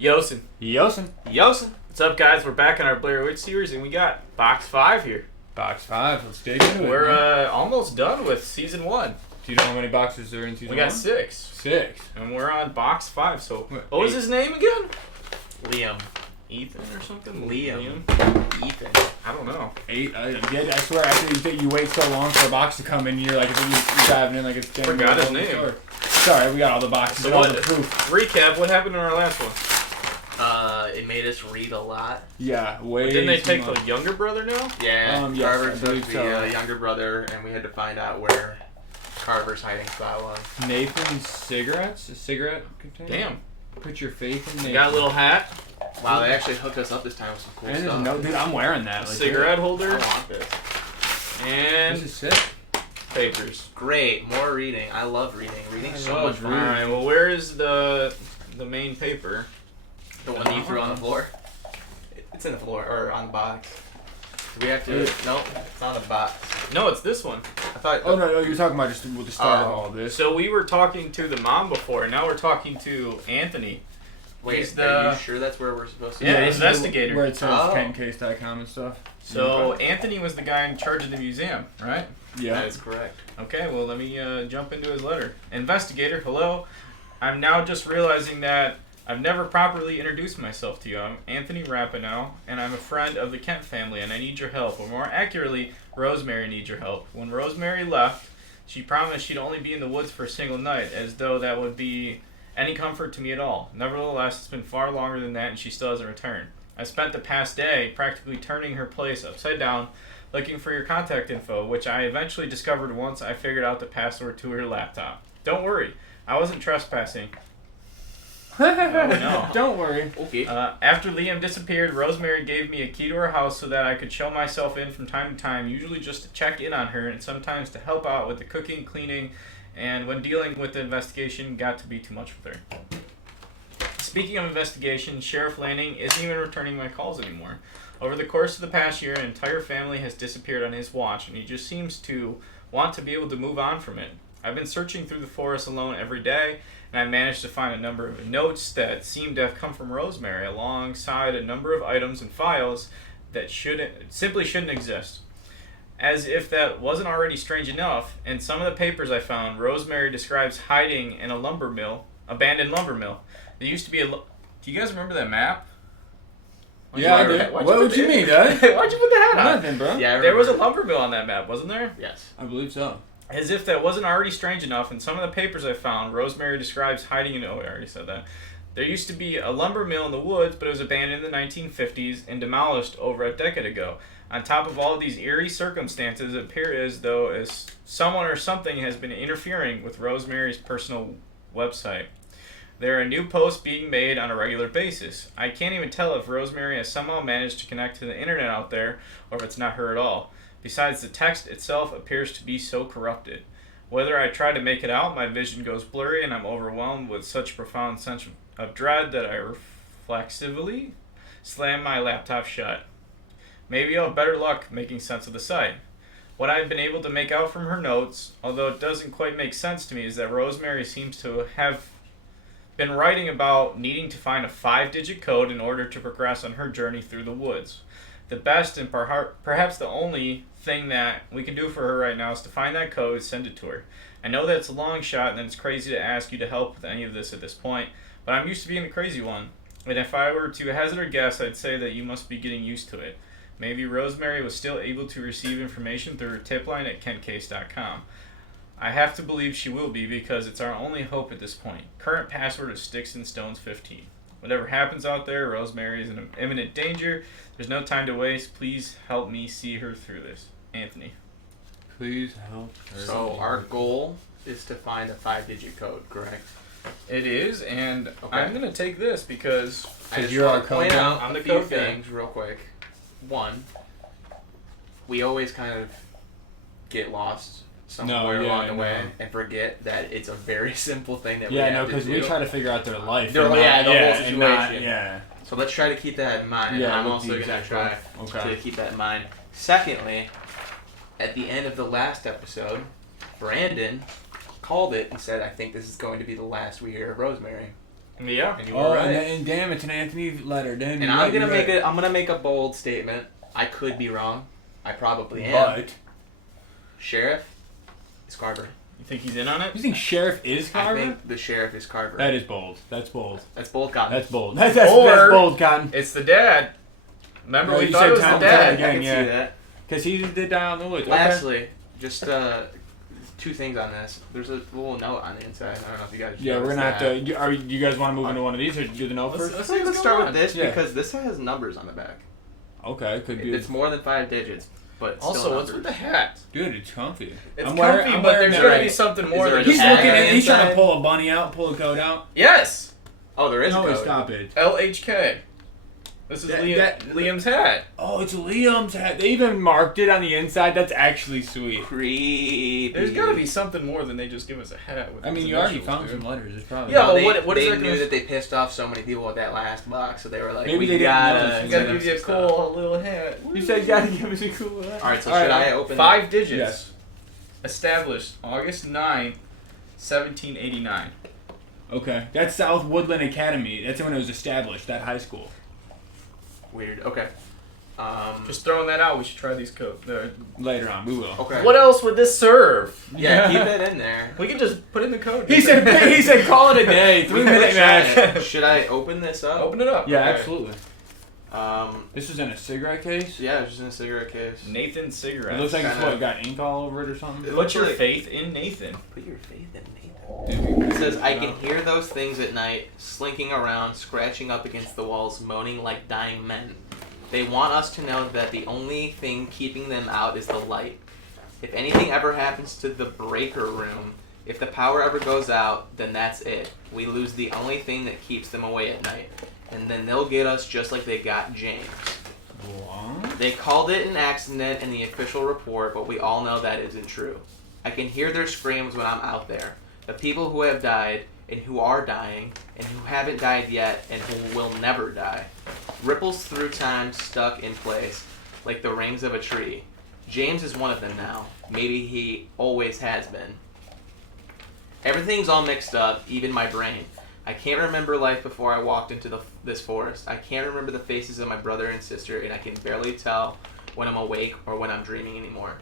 Yooosin. Yooosin. Yooosin. What's up, guys? We're back on our Blair Witch series, and we got Box 5 here. Box 5. Let's dig into it. We're almost done with Season 1. Do you know how many boxes there are in Season 1? We got 6. 6. And we're on Box 5, so... What was 8. his name again? Liam. Ethan or something? Liam. Ethan. I don't know. 8. I swear, after you wait so long for a box to come in, you're like, you're diving in like it's... Forgot his name. Sorry, we got all the boxes So and all what, the proof. recap, what happened in our last one? It made us read a lot. Yeah, way Didn't they take much. the younger brother now? Yeah, yes, Carver I took believe the so. younger brother, and we had to find out where Carver's hiding spot was. Nathan's cigarettes? A cigarette container? Damn. Put your faith in Nathan. Got a little hat. Wow, they actually hooked us up this time with some cool stuff. No, dude, I'm wearing that. A like, cigarette I holder. want this. And This is sick. papers. Great, more reading. I love reading. Reading's so love much fun. reading. Alright, well, where is the main paper? The one that you threw on the floor. It's in the floor, or on the box. Do we have to... No, it's on the box. No, it's this one. I thought... Oh, no, you're talking about just with the start of all this. So we were talking to the mom before, now we're talking to Anthony. Wait, He's are you sure that's where we're supposed to Yeah, go? he's investigator. Where it says Oh. KenCase.com and stuff. So Anthony was the guy in charge of the museum, right? Yeah. That is correct. Okay, well, let me jump into his letter. Investigator, hello. I'm now just realizing that I've never properly introduced myself to you. I'm Anthony Rapinoe, and I'm a friend of the Kent family, and I need your help. Or more accurately, Rosemary needs your help. When Rosemary left, she promised she'd only be in the woods for a single night, as though that would be any comfort to me at all. Nevertheless, it's been far longer than that, and she still hasn't returned. I spent the past day practically turning her place upside down, looking for your contact info, which I eventually discovered once I figured out the password to her laptop. Don't worry, I wasn't trespassing. Oh, no. Don't worry. Okay. After Liam disappeared, Rosemary gave me a key to her house so that I could show myself in from time to time, usually just to check in on her and sometimes to help out with the cooking, cleaning, and when dealing with the investigation, got to be too much with her. Speaking of investigation, Sheriff Lanning isn't even returning my calls anymore. Over the course of the past year, an entire family has disappeared on his watch, and he just seems to want to be able to move on from it. I've been searching through the forest alone every day, and I managed to find a number of notes that seem to have come from Rosemary, alongside a number of items and files that simply shouldn't exist. As if that wasn't already strange enough, in some of the papers I found, Rosemary describes hiding in a lumber mill, abandoned lumber mill. There used to be do you guys remember that map? Yeah, I do. What would you mean, Dad? Why'd you put the hat on? Nothing, bro. Yeah, I There was a remember. lumber mill on that map, wasn't there? Yes. I believe so. As if that wasn't already strange enough, in some of the papers I found, Rosemary describes hiding in... Oh, I already said that. There used to be a lumber mill in the woods, but it was abandoned in the 1950s and demolished over a decade ago. On top of all of these eerie circumstances, it appears as though someone or something has been interfering with Rosemary's personal website. There are new posts being made on a regular basis. I can't even tell if Rosemary has somehow managed to connect to the internet out there, or if it's not her at all. Besides, the text itself appears to be so corrupted. Whether I try to make it out, my vision goes blurry, and I'm overwhelmed with such a profound sense of dread that I reflexively slam my laptop shut. Maybe I'll have better luck making sense of the site. What I've been able to make out from her notes, although it doesn't quite make sense to me, is that Rosemary seems to have been writing about needing to find a 5-digit code in order to progress on her journey through the woods. The best and perhaps the only thing that we can do for her right now is to find that code, send it to her. I know that it's a long shot and it's crazy to ask you to help with any of this at this point, but I'm used to being the crazy one. And if I were to hazard a guess, I'd say that you must be getting used to it. Maybe Rosemary was still able to receive information through her tip line at KenCase.com. I have to believe she will be because it's our only hope at this point. Current password is Sticks and Stones 15. Whatever happens out there, Rosemary is in imminent danger. There's no time to waste. Please help me see her through this. Anthony. Please help her. So our goal is to find a 5-digit code, correct? It is, and Okay. I'm going to take this because I just you're want our to code point guy? out I'm the a few code guy. things real quick. One, we always kind of get lost somewhere along the way and forget that it's a very simple thing that we have to do. because we try to figure out their life. The and whole not- situation. and not- So let's try to keep that in mind. Yeah, I'm with also the going to exact try Okay. to keep that in mind. Secondly, at the end of the last episode, Brandon called it and said, I think this is going to be the last we hear of Rosemary. Yeah. And you were right. And damn, it's an Anthony letter. Damn, And I'm gonna make a bold statement. I could be wrong. I probably am. But Sheriff is Carver. You think he's in on it? you think Sheriff is Carver? I think the sheriff is Carver. That is bold. That's bold. That's bold, Cotton. That's bold. Or- That's bold, Cotton. It's the dad. Remember, No, we you thought said it was the Tom dad. Again, I can yeah. see that. Because he did die out in the woods. Lastly, just two things on this. There's a little note on the inside. I don't know if you guys. Yeah, we're gonna have to. You guys want to move into one of these, or do the note Let's- first? Let's start with this Yeah. because this has numbers on the back. Okay, could be. It's more than 5 digits, but still Also, what's numbers. with the hat? Dude, it's comfy. It's I'm comfy, I'm but wearing there's that gotta be right. something more there than a He's just tag looking on at. the He's trying to inside? pull a bunny out, pull a code out. Yes! Oh, there is a No, code. stop it. LHK. This is Liam's hat. Oh, it's Liam's hat. They even marked it on the inside. That's actually sweet. Creepy. There's gotta be something more than they just give us a hat with I mean, his you already initials, found dude. some letters. It's probably Yeah, No, but they, what is they that knew gonna- that they pissed off so many people with that last box, so they were like, Maybe we they didn't gotta notice. You send gotta them give you a some stuff. cool little hat. You said you gotta give us a cool hat. Alright, so All should right, I open 5 digits. Yes. Established August 9th, 1789. Okay, that's South Woodland Academy. That's when it was established. That high school. Weird. Okay. Just throwing that out, we should try these codes. Later on, we will. Okay. What else would this serve? Yeah, keep that in there. We can just put in the code. He said call it a day. 3 minute match. Should I open this up? Open it up. Yeah, Okay. absolutely. This was in a cigarette case. Yeah, it's just in a cigarette case. Nathan cigarettes. It looks like it's Kinda- what got ink all over it or something. It Put looks your like- faith in Nathan. Put your faith in Nathan. It says, I can hear those things at night, slinking around, scratching up against the walls, moaning like dying men. They want us to know that the only thing keeping them out is the light. If anything ever happens to the breaker room, if the power ever goes out, then that's it. We lose the only thing that keeps them away at night. And then they'll get us just like they got James. What? They called it an accident in the official report, but we all know that isn't true. I can hear their screams when I'm out there. The people who have died, and who are dying, and who haven't died yet, and who will never die. Ripples through time stuck in place, like the rings of a tree. James is one of them now. Maybe he always has been. Everything's all mixed up, even my brain. I can't remember life before I walked into this forest. I can't remember the faces of my brother and sister, and I can barely tell when I'm awake or when I'm dreaming anymore.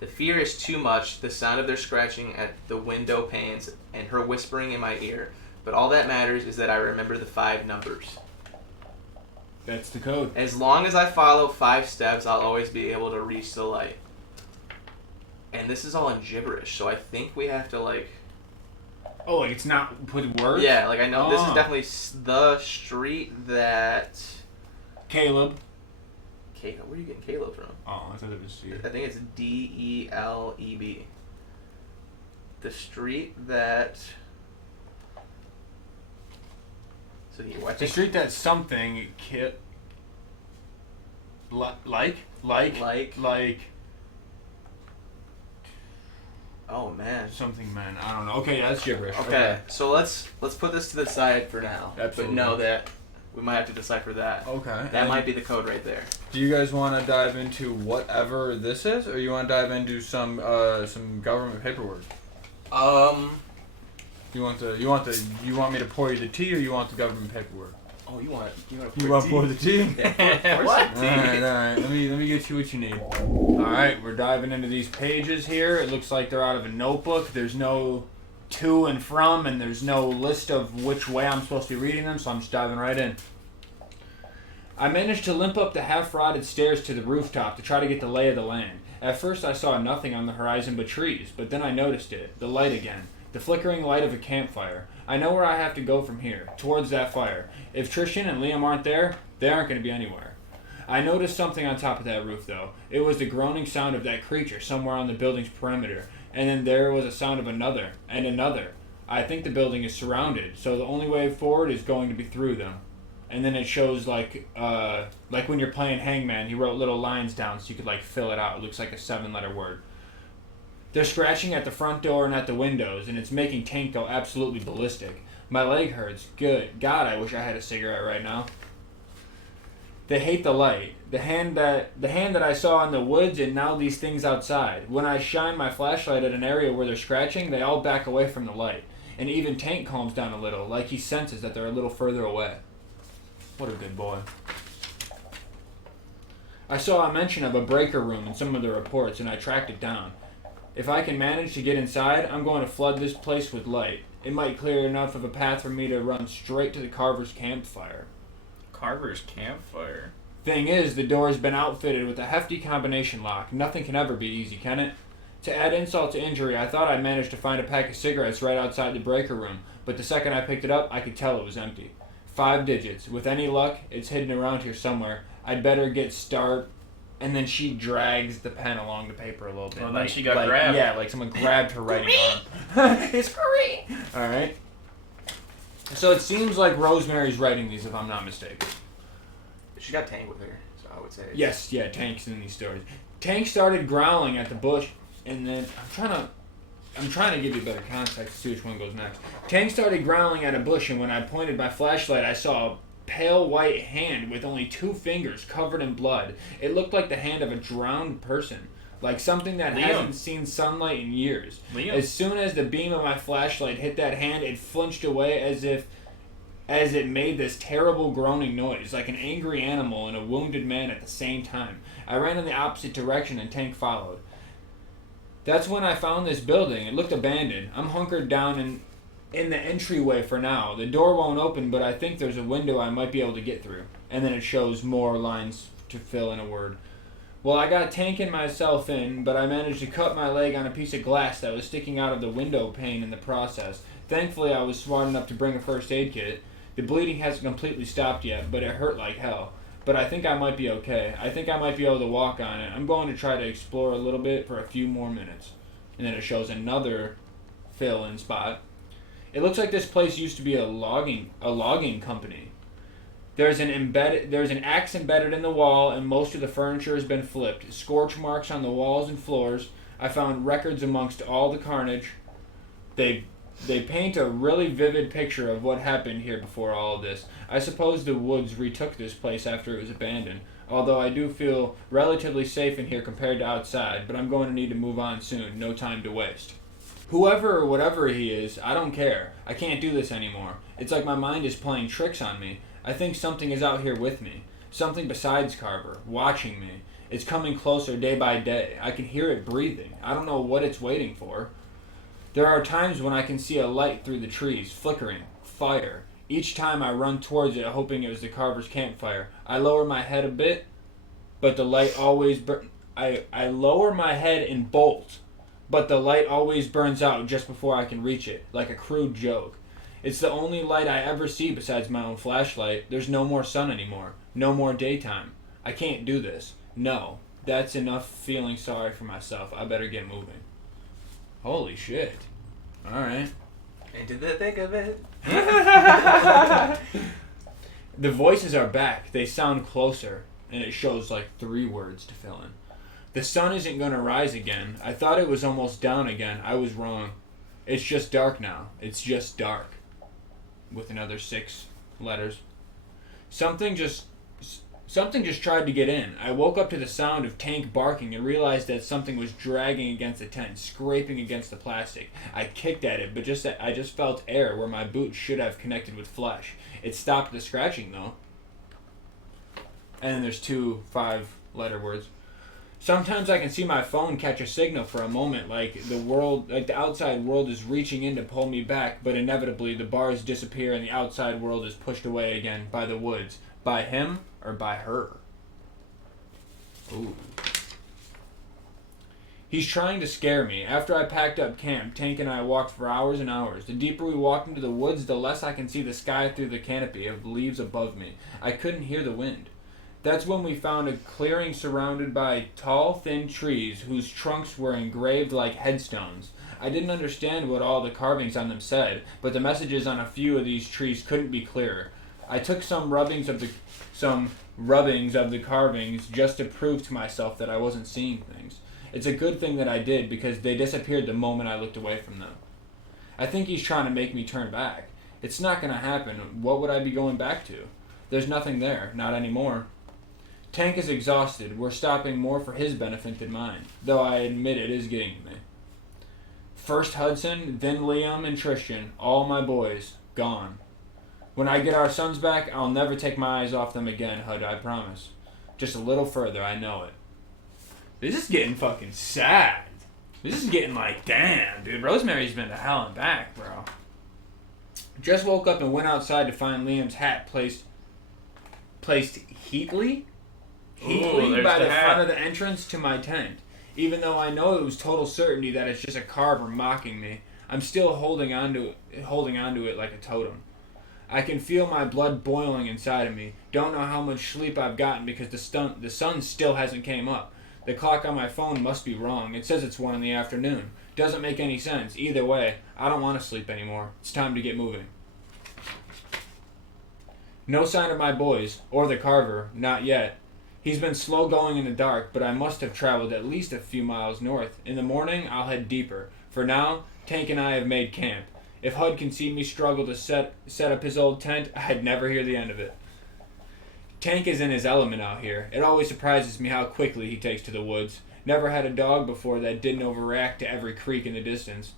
The fear is too much, the sound of their scratching at the window panes and her whispering in my ear. But all that matters is that I remember the 5 numbers. That's the code. As long as I follow 5 steps, I'll always be able to reach the light. And this is all in gibberish, so I think we have to like... Oh, like it's not put words? Yeah, like I know this is Oh. definitely the street that... Caleb. Caleb, where are you getting Caleb from? Oh, I thought it was C. I think it's D-E-L-E-B. The street that... So you watch The street that's something like Oh man. something, man. I don't know. Okay, yeah, that's gibberish. Okay, so let's put this to the side for now. Absolutely. But know that we might have to decipher that. Okay. That might be the code right there. Do you guys want to dive into whatever this is, or you want to dive into some government paperwork? You want me to pour you the tea, or you want the government paperwork? Oh, you want You want to pour the tea? Yeah, What? All right. Let me get you what you need. All right, we're diving into these pages here. It looks like they're out of a notebook. There's no to and from, and there's no list of which way I'm supposed to be reading them, so I'm just diving right in. I managed to limp up the half-rotted stairs to the rooftop to try to get the lay of the land. At first I saw nothing on the horizon but trees, but then I noticed it, the light again, the flickering light of a campfire. I know where I have to go from here, towards that fire. If Tristan and Liam aren't there, they aren't going to be anywhere. I noticed something on top of that roof, though. It was the groaning sound of that creature somewhere on the building's perimeter, and then there was a sound of another, and another. I think the building is surrounded, so the only way forward is going to be through them. And then it shows like when you're playing Hangman, he wrote little lines down so you could like fill it out. It looks like a 7-letter word. They're scratching at the front door and at the windows, and it's making Tank go absolutely ballistic. My leg hurts. Good. God, I wish I had a cigarette right now. They hate the light. The hand that I saw in the woods, and now these things outside. When I shine my flashlight at an area where they're scratching, they all back away from the light. And even Tank calms down a little, like he senses that they're a little further away. What a good boy. I saw a mention of a breaker room in some of the reports, and I tracked it down. If I can manage to get inside, I'm going to flood this place with light. It might clear enough of a path for me to run straight to the Carver's campfire. Carver's campfire? Thing is, the door has been outfitted with a hefty combination lock. Nothing can ever be easy, can it? To add insult to injury, I thought I'd managed to find a pack of cigarettes right outside the breaker room, but the second I picked it up, I could tell it was empty. 5 digits. With any luck, it's hidden around here somewhere. I'd better get start. And then she drags the pen along the paper a little bit. Well, then she got grabbed. Yeah, like someone grabbed her writing arm. It's great! Alright. So it seems like Rosemary's writing these, if I'm not mistaken. She got Tank with her, so I would say. Yes, yeah, Tank's in these stories. Tank started growling at the bush, and then I'm trying to give you better context to see which one goes next. Tank started growling at a bush, and when I pointed my flashlight, I saw a pale white hand with only 2 fingers covered in blood. It looked like the hand of a drowned person, like something that hasn't seen sunlight in years. As soon as the beam of my flashlight hit that hand, it flinched away as it made this terrible groaning noise, like an angry animal and a wounded man at the same time. I ran in the opposite direction and Tank followed. That's when I found this building. It looked abandoned. I'm hunkered down in the entryway for now. The door won't open, but I think there's a window I might be able to get through. And then it shows more lines to fill in a word. Well, I got Tank and myself in, but I managed to cut my leg on a piece of glass that was sticking out of the window pane in the process. Thankfully, I was smart enough to bring a first aid kit. The bleeding hasn't completely stopped yet, but it hurt like hell. But I think I might be okay. I think I might be able to walk on it. I'm going to try to explore a little bit for a few more minutes. And then it shows another fill-in spot. It looks like this place used to be a logging company. There's an axe embedded in the wall, and most of the furniture has been flipped. Scorch marks on the walls and floors. I found records amongst all the carnage. They paint a really vivid picture of what happened here before all of this. I suppose the woods retook this place after it was abandoned, although I do feel relatively safe in here compared to outside, but I'm going to need to move on soon. No time to waste. Whoever or whatever he is, I don't care. I can't do this anymore. It's like my mind is playing tricks on me. I think something is out here with me. Something besides Carver, watching me. It's coming closer day by day. I can hear it breathing. I don't know what it's waiting for. There are times when I can see a light through the trees, flickering, fire. Each time I run towards it, hoping it was the Carver's campfire. I lower my head a bit, but the light always I lower my head and bolt, but the light always burns out just before I can reach it, like a crude joke. It's the only light I ever see besides my own flashlight. There's no more sun anymore. No more daytime. I can't do this. No. That's enough feeling sorry for myself. I better get moving. Holy shit. Alright. Into the thick of it. The voices are back. They sound closer. And it shows like 3 words to fill in. The sun isn't going to rise again. I thought it was almost down again. I was wrong. It's just dark now. It's just dark. With another 6 letters. Something just tried to get in. I woke up to the sound of Tank barking and realized that something was dragging against the tent, scraping against the plastic. I kicked at it, but I just felt air where my boot should have connected with flesh. It stopped the scratching, though. And then there's 2 5-letter words. Sometimes I can see my phone catch a signal for a moment, like the outside world is reaching in to pull me back, but inevitably the bars disappear and the outside world is pushed away again by the woods. By him or by her? Ooh. He's trying to scare me. After I packed up camp, Tank and I walked for hours and hours. The deeper we walked into the woods, the less I can see the sky through the canopy of leaves above me. I couldn't hear the wind. That's when we found a clearing surrounded by tall, thin trees whose trunks were engraved like headstones. I didn't understand what all the carvings on them said, but the messages on a few of these trees couldn't be clearer. I took some rubbings of the carvings just to prove to myself that I wasn't seeing things. It's a good thing that I did because they disappeared the moment I looked away from them. I think he's trying to make me turn back. It's not going to happen. What would I be going back to? There's nothing there. Not anymore. Tank is exhausted. We're stopping more for his benefit than mine, though I admit it is getting to me. First Hudson, then Liam and Tristan, all my boys, gone. When I get our sons back, I'll never take my eyes off them again, Hud, I promise. Just a little further, I know it. This is getting fucking sad. This is getting like, damn, dude, Rosemary's been to hell and back, bro. Just woke up and went outside to find Liam's hat placed heatly by the front of the entrance to my tent. Even though I know it was total certainty that it's just a carver mocking me, I'm still holding on to it like a totem. I can feel my blood boiling inside of me. Don't know how much sleep I've gotten because the sun still hasn't came up. The clock on my phone must be wrong. It says it's 1 in the afternoon. Doesn't make any sense. Either way, I don't want to sleep anymore. It's time to get moving. No sign of my boys, or the carver, not yet. He's been slow going in the dark, but I must have traveled at least a few miles north. In the morning, I'll head deeper. For now, Tank and I have made camp. If Hud can see me struggle to set up his old tent, I'd never hear the end of it. Tank is in his element out here. It always surprises me how quickly he takes to the woods. Never had a dog before that didn't overreact to every creak in the distance.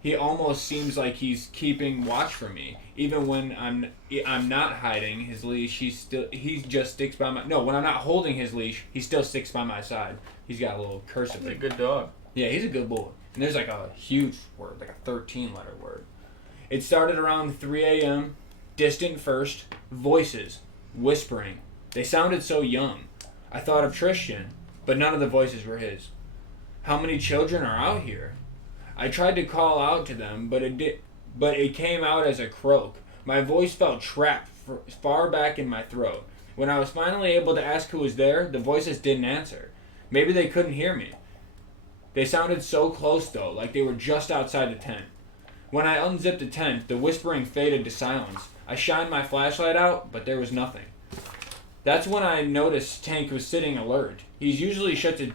He almost seems like he's keeping watch for me. Even when I'm not hiding his leash, he just sticks by my... No, when I'm not holding his leash, he still sticks by my side. He's got a little cursive. He's a good dog. Yeah, he's a good boy. And there's like a huge word, like a 13-letter word. It started around 3 a.m. Distant first. Voices. Whispering. They sounded so young. I thought of Tristan, but none of the voices were his. How many children are out here? I tried to call out to them, but it came out as a croak. My voice felt trapped far back in my throat. When I was finally able to ask who was there, the voices didn't answer. Maybe they couldn't hear me. They sounded so close though, like they were just outside the tent. When I unzipped the tent, the whispering faded to silence. I shined my flashlight out, but there was nothing. That's when I noticed Tank was sitting alert. He's usually such a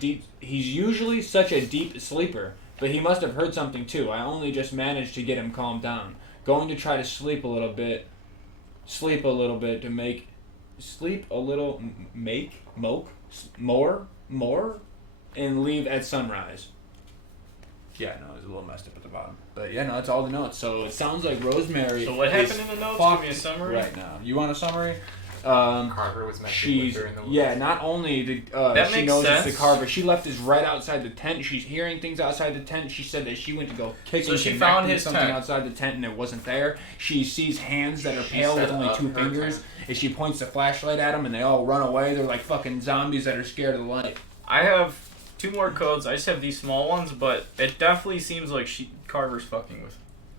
deep sleeper, but he must have heard something too. I only just managed to get him calmed down. Going to try to sleep a little bit to make more, and leave at sunrise. Yeah, no, it's a little messed up at the bottom. But yeah, no, that's all the notes. So it sounds like Rosemary. So what happened in the notes? Give me a summary. Right now, you want a summary? Carver was messing with her in the woods. Yeah, not only did she knows it's the Carver, she left us right outside the tent. She's hearing things outside the tent. She said that she went to go kick so she found his something tent outside the tent and it wasn't there. She sees hands that are pale with only 2 fingers, and she points the flashlight at them, and they all run away. They're like fucking zombies that are scared of the light. I have 2 more codes. I just have these small ones, but it definitely seems like Carver's fucking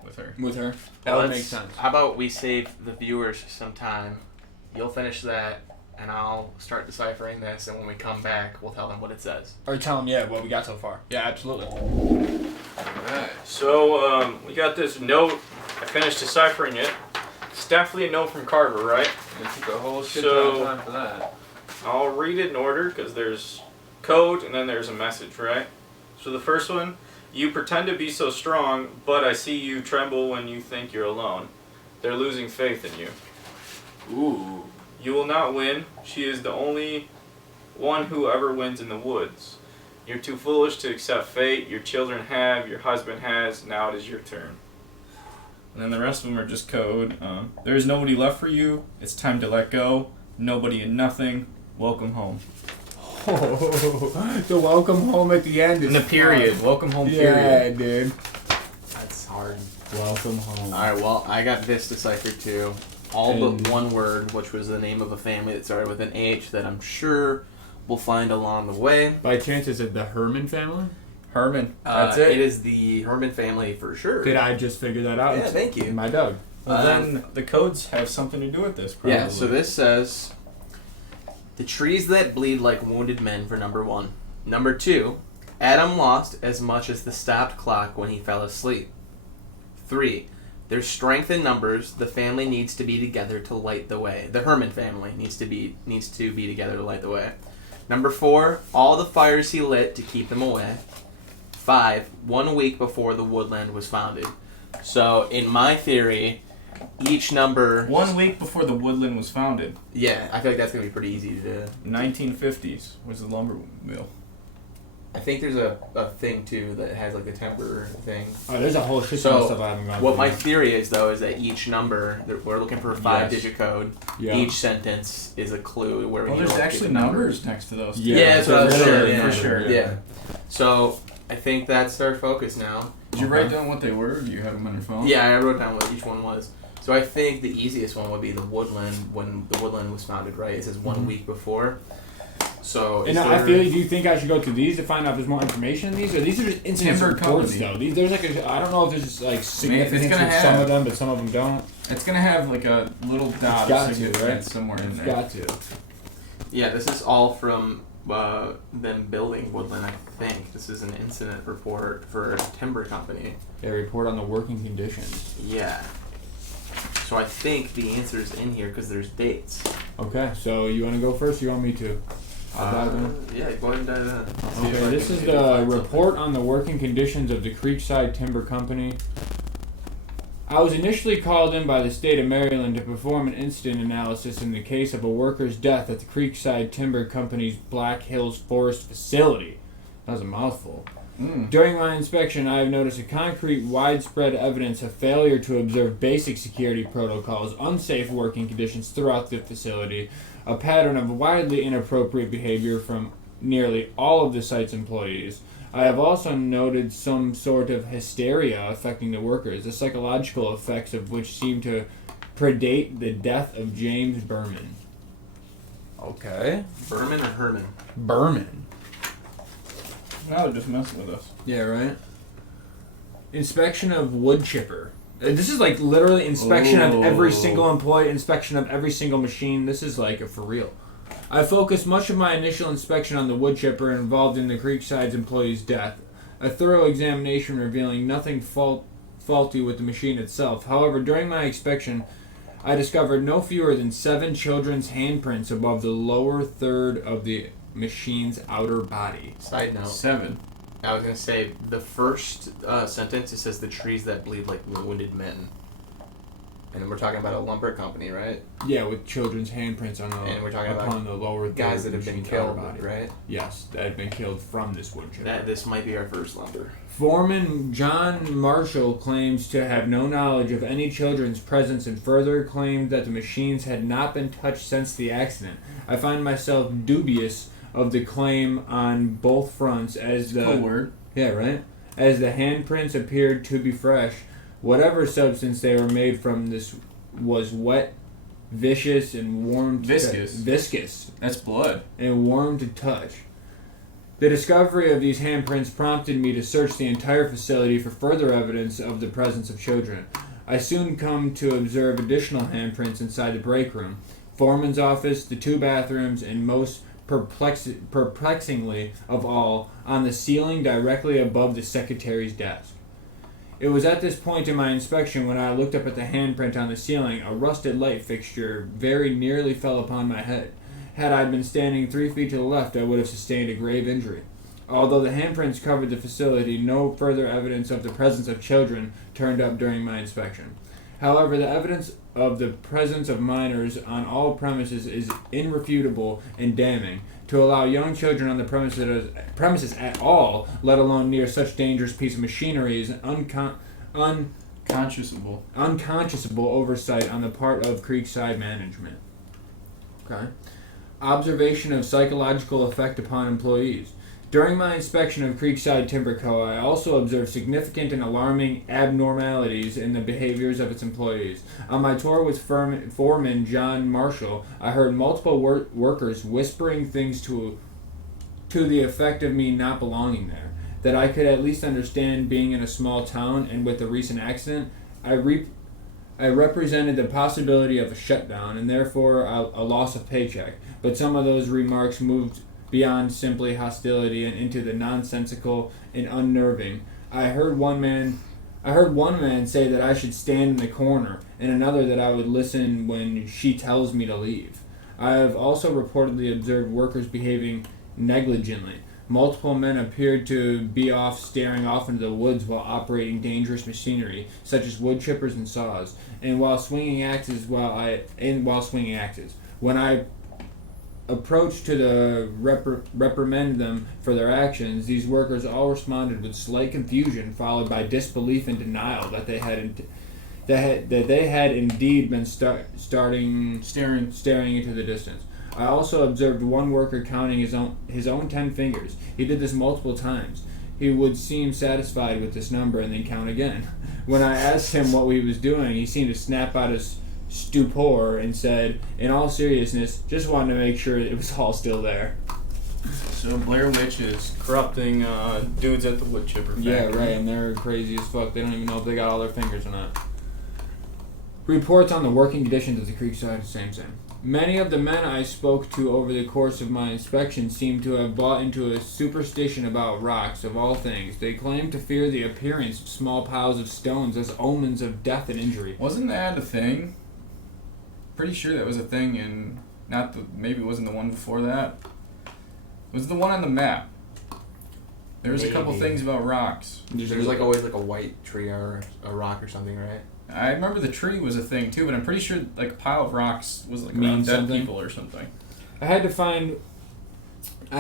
with her. With her, that would make sense. How about we save the viewers some time? You'll finish that, and I'll start deciphering this, and when we come back, we'll tell them what it says. Or tell them, yeah, what we got so far. Yeah, absolutely. Alright, so we got this note. I finished deciphering it. It's definitely a note from Carver, right? It took a whole shit ton of time for that. I'll read it in order, because there's code, and then there's a message, right? So the first one, you pretend to be so strong, but I see you tremble when you think you're alone. They're losing faith in you. Ooh. You will not win. She is the only one who ever wins in the woods. You're too foolish to accept fate. Your children have, your husband has, now it is your turn. And then the rest of them are just code. There is nobody left for you. It's time to let go. Nobody and nothing. Welcome home. Oh, the welcome home at the end is in the period. Fun. Welcome home yeah, period. Yeah, dude. That's hard. Welcome home. Alright, well, I got this deciphered too. All but one word, which was the name of a family that started with an H that I'm sure we'll find along the way. By chance, is it the Herman family? Herman. That's it. It is the Herman family for sure. Did I just figure that out? Yeah, thank you. My dog. Well, then the codes have something to do with this, probably. Yeah, so this says, the trees that bleed like wounded men for number 1. Number 2, Adam lost as much as the stopped clock when he fell asleep. 3, there's strength in numbers. The family needs to be together to light the way. The Herman family needs to be together to light the way. Number 4, all the fires he lit to keep them away. 5, 1 week before the woodland was founded. So, in my theory, Each number. 1 week before the woodland was founded. Yeah, I feel like that's gonna be pretty easy to do. 1950s was the lumber mill. I think there's a thing too that has like a timber thing. Oh, there's a whole shit ton of stuff I haven't gone What through. my theory is though is that each number we're looking for a 5-digit code. Yeah. Each sentence is a clue where we Well, need to there's locate actually the numbers next to those. Yeah, that's what I was saying. For sure. Yeah. So I think that's our focus now. Did you write down what they were? Or do you have them on your phone? Yeah, I wrote down what each one was. So I think the easiest one would be the woodland when the woodland was founded, right? It says 1 week before. So And I feel. Do you think I should go through these to find out if there's more information in these, or these are just incident Timber reports company. though? These there's like I don't know if there's like significance gonna with have- some of them, but some of them don't. It's gonna have like a little dot got of to, right? significance somewhere in It's there. got to. Yeah, this is all from them building woodland. I think this is an incident report for a timber company. They report on the working conditions. Yeah. So I think the answer's in here because there's dates. Okay, so you want to go first? Or you want me to? I'll dive in. Yeah, go ahead and dive in. See if Okay, I this can is maybe the find report on the working conditions of the Creekside Timber Company. I was initially called in by the state of Maryland to perform an incident analysis in the case of a worker's death at the Creekside Timber Company's Black Hills Forest facility. That was a mouthful. During my inspection, I have noticed a concrete, widespread evidence of failure to observe basic security protocols, unsafe working conditions throughout the facility, a pattern of widely inappropriate behavior from nearly all of the site's employees. I have also noted some sort of hysteria affecting the workers, the psychological effects of which seem to predate the death of James Berman. Okay. Berman or Herman? Berman. Now they're just messing with us. Yeah, right. Inspection of wood chipper. This is like literally inspection of every single employee, inspection of every single machine. This is like for real. I focused much of my initial inspection on the wood chipper involved in the Creekside's employee's death. A thorough examination revealing nothing faulty with the machine itself. However, during my inspection, I discovered no fewer than 7 children's handprints above the lower third of the machine's outer body. Side note. 7. I was going to say, the first sentence, it says the trees that bleed like wounded men. And then we're talking about a lumber company, right? Yeah, with children's handprints on the And we're talking upon about the lower third guys of that the have been machine's outer killed, body. right? Yes, that had been killed from this wood chipper. This might be our first lumber. Foreman John Marshall claims to have no knowledge of any children's presence and further claimed that the machines had not been touched since the accident. I find myself dubious of the claim on both fronts as the Cool word. yeah, right? As the handprints appeared to be fresh. Whatever substance they were made from this was wet, viscous, and warm to viscous That's blood. and warm to touch. The discovery of these handprints prompted me to search the entire facility for further evidence of the presence of children. I soon come to observe additional handprints inside the break room, foreman's office, the 2 bathrooms, and most perplexingly of all, on the ceiling directly above the secretary's desk. It was at this point in my inspection when I looked up at the handprint on the ceiling. A rusted light fixture very nearly fell upon my head. Had I been standing 3 feet to the left, I would have sustained a grave injury. Although the handprints covered the facility, no further evidence of the presence of children turned up during my inspection. However, the evidence of the presence of minors on all premises is irrefutable and damning. To allow young children on the premises at all, let alone near such dangerous piece of machinery, is an unconscionable oversight on the part of Creekside management. Okay. Observation of psychological effect upon employees. During my inspection of Creekside Timber Co., I also observed significant and alarming abnormalities in the behaviors of its employees. On my tour with Foreman John Marshall, I heard multiple workers whispering things to the effect of me not belonging there, that I could at least understand being in a small town, and with the recent accident, I represented the possibility of a shutdown and therefore a loss of paycheck, but some of those remarks moved beyond simply hostility and into the nonsensical and unnerving. I heard one man say that I should stand in the corner, and another that I would listen when she tells me to leave. I have also reportedly observed workers behaving negligently. Multiple men appeared to be staring off into the woods while operating dangerous machinery, such as wood chippers and saws, and while swinging axes. When I approached to reprimand them for their actions, these workers all responded with slight confusion, followed by disbelief and denial that they had indeed been staring into the distance. I also observed one worker counting his own 10 fingers. He did this multiple times. He would seem satisfied with this number and then count again. When I asked him what he was doing, he seemed to snap out his stupor and said, in all seriousness, just wanted to make sure it was all still there. So Blair Witch is corrupting dudes at the wood chipper factory. Yeah, right, and they're crazy as fuck. They don't even know if they got all their fingers or not. Reports on the working conditions of the Creekside, same. Many of the men I spoke to over the course of my inspection seemed to have bought into a superstition about rocks, of all things. They claimed to fear the appearance of small piles of stones as omens of death and injury. Wasn't that a thing? Pretty sure that was a thing, and maybe it wasn't the one before that. It was the one on the map. There was a couple things about rocks. There's like always like a white tree or a rock or something, right? I remember the tree was a thing too, but I'm pretty sure like a pile of rocks was like around dead people or something. I